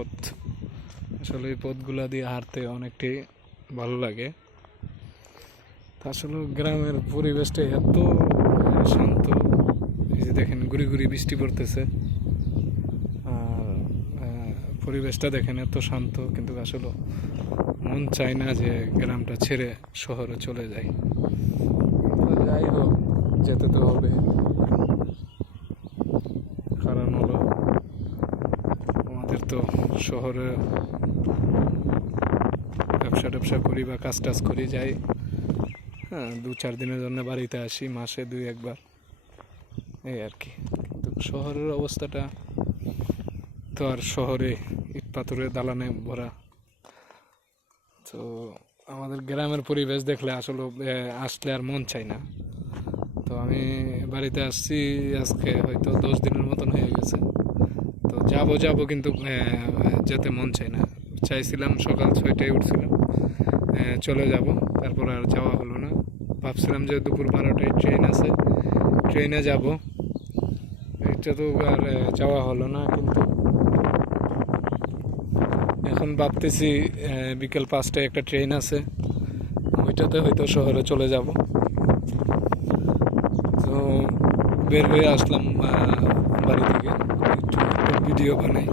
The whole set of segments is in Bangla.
পথ। আসলে এই পথগুলা দিয়ে হাঁটতে অনেকটাই ভালো লাগে। আসলে গ্রামের পরিবেশটা এত শান্ত। এই যে দেখেন গুড়ি গুড়ি বৃষ্টি পড়তেছে, আর পরিবেশটা দেখেন এত শান্ত, কিন্তু আসলে মন চায় না যে গ্রামটা ছেড়ে শহরে চলে যায়। যাই হোক, যেতে তো হবে। কারণ হলো আমাদের তো শহরে ব্যবসা করি বা কাজ টাজ করি, যাই। হ্যাঁ, 2-4 দিনের জন্য বাড়িতে আসি, মাসে 2-1 বার, এই আর কি। কিন্তু শহরের অবস্থাটা তো আর শহরে ইট পাথরের দালানে ভরা। তো আমাদের গ্রামের পরিবেশ দেখলে আসলে আসলে আর মন চায় না। তো আমি বাড়িতে আসছি আজকে হয়তো 10 দিনের মতন হয়ে গেছে। তো যাবো কিন্তু যেতে মন চায় না। চাইছিলাম সকাল 6টায় উঠছিলাম, চলে যাব, তারপর আর যাওয়া হলো না। ভাবছিলাম যে দুপুর 12টায় ট্রেন আছে, ট্রেনে যাব, এটা তো আর যাওয়া হলো না। কিন্তু এখন ভাবতেছি বিকেল 5টায় একটা ট্রেন আছে, ওইটাতে হয়তো শহরে চলে যাব। তো বের হয়ে আসলাম বাড়ি থেকে, একটু ভিডিও বানাই।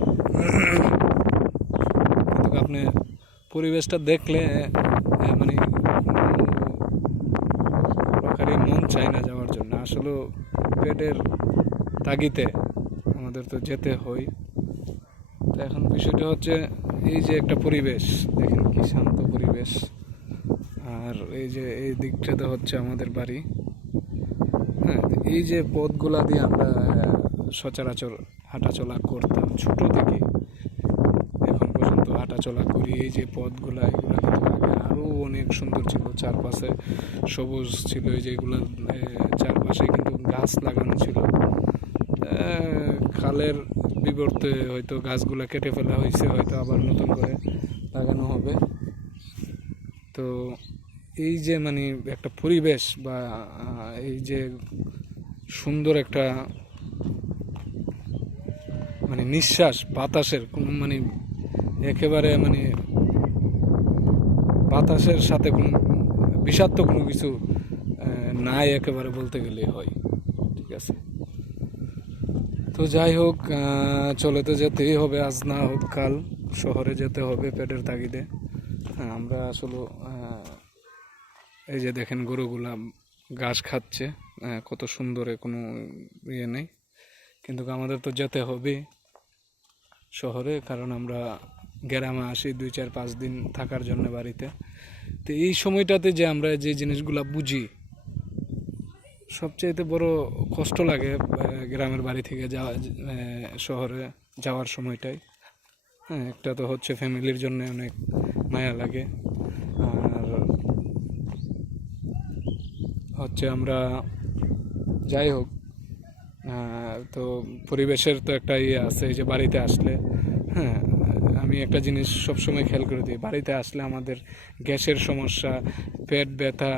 কিন্তু আপনি পরিবেশটা দেখলে মানে প্রকারই মন চায় না যাওয়ার জন্য। আসলে পেটের তাগিদে আমাদের তো যেতে হয়। তো এখন বিষয়টা হচ্ছে এই যে একটা পরিবেশ দেখেন কি শান্ত পরিবেশ, আর এই যে এই দিকটাতে হচ্ছে আমাদের বাড়ি। হ্যাঁ, এই যে পথগুলা দিয়ে আমরা সচরাচর হাঁটাচলা করতাম ছোট থেকে এখন পর্যন্ত হাঁটাচলা করি, এই যে পথগুলা, এগুলো কিন্তু আগে আরও অনেক সুন্দর ছিল। চারপাশে সবুজ ছিল, এই যে এগুলো চারপাশে কিন্তু গাছ লাগানো ছিল। খালের বিবর্তে হয়তো গাছগুলো কেটে ফেলা হয়েছে, হয়তো আবার নতুন করে লাগানো হবে। তো এই যে মানে একটা পরিবেশ বা এই যে সুন্দর একটা মানে নিঃশ্বাস, বাতাসের কোনো মানে একেবারে মানে বাতাসের সাথে কোনো বিষাক্ত কোনো কিছু নাই একেবারে বলতে গেলে হয়। ঠিক আছে, তো যাই হোক, চলে তো যেতেই হবে, আজ না হোক কাল শহরে যেতে হবে পেটের তাগিদে। হ্যাঁ, আমরা আসলে এই যে দেখেন গরুগুলা ঘাস খাচ্ছে, কত সুন্দরে, কোনো ইয়ে নেই। কিন্তু আমাদের তো যেতে হবে শহরে, কারণ আমরা গ্রামে আসি 2-4-5 দিন থাকার জন্য বাড়িতে। তো এই সময়টাতে যে আমরা যে জিনিসগুলা বুঝি, সবচাইতে বড় কষ্ট লাগে গ্রামের বাড়ি থেকে যাওয়া শহরে যাওয়ার সময়টাই। হ্যাঁ, একটা তো হচ্ছে ফ্যামিলির জন্য অনেক মায়া লাগে, আর হচ্ছে আমরা যাই হোক, তো পরিবেশের তো একটা ইয়ে আছে যে বাড়িতে আসলে। হ্যাঁ, আমি একটা জিনিস সবসময় খেয়াল করে দিই, বাড়িতে আসলে আমাদের গ্যাসের সমস্যা, পেট ব্যথা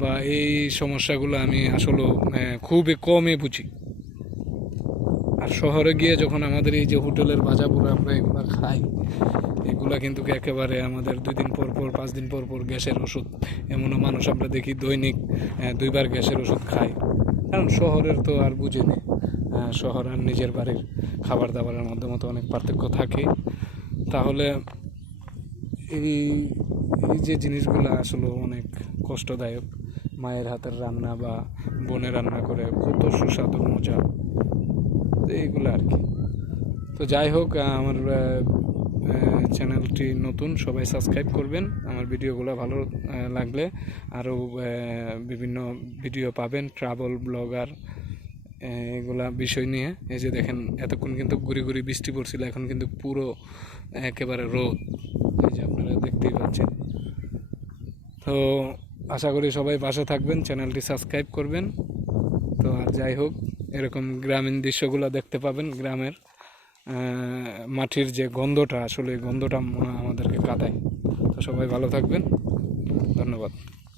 বা এই সমস্যাগুলো আমি আসলে খুবই কমই বুঝি। আর শহরে গিয়ে যখন আমাদের এই যে হোটেলের ভাজাপুরা আমরা এগুলো খাই, এগুলা কিন্তু একেবারে আমাদের 2 দিন পর পর 5 দিন পর পর গ্যাসের ওষুধ। এমনও মানুষ আমরা দেখি দৈনিক 2 বার গ্যাসের ওষুধ খায়। কারণ শহরের তো আর বুঝিনি, শহর আর নিজের বাড়ির খাবার দাবারের মধ্যে মতো অনেক পার্থক্য থাকে। তাহলে এই এই যে জিনিসগুলো আসলে অনেক কষ্টদায়ক। মায়ের হাতের রান্না বা বোনের রান্না করে কত সুস্বাদু মজা, তো এইগুলো আর কি। তো যাই হোক, আমার চ্যানেলটি নতুন, সবাই সাবস্ক্রাইব করবেন। আমার ভিডিওগুলো ভালো লাগলে আরও বিভিন্ন ভিডিও পাবেন, ট্রাভেল ব্লগার এগুলা বিষয় নিয়ে। এই যে দেখেন এতক্ষণ কিন্তু গুড়ি গুড়ি বৃষ্টি পড়ছিল, এখন কিন্তু পুরো একেবারে রোদ, এই যে আপনারা দেখতেই পাচ্ছেন। তো আশা করি সবাই পাশে থাকবেন, চ্যানেলটি সাবস্ক্রাইব করবেন। তো আর যাই হোক, এরকম গ্রামীণ দৃশ্যগুলো দেখতে পাবেন। গ্রামের মাটির যে গন্ধটা, আসলে গন্ধটা আমাদেরকে কাঁদায়। তো সবাই ভালো থাকবেন, ধন্যবাদ।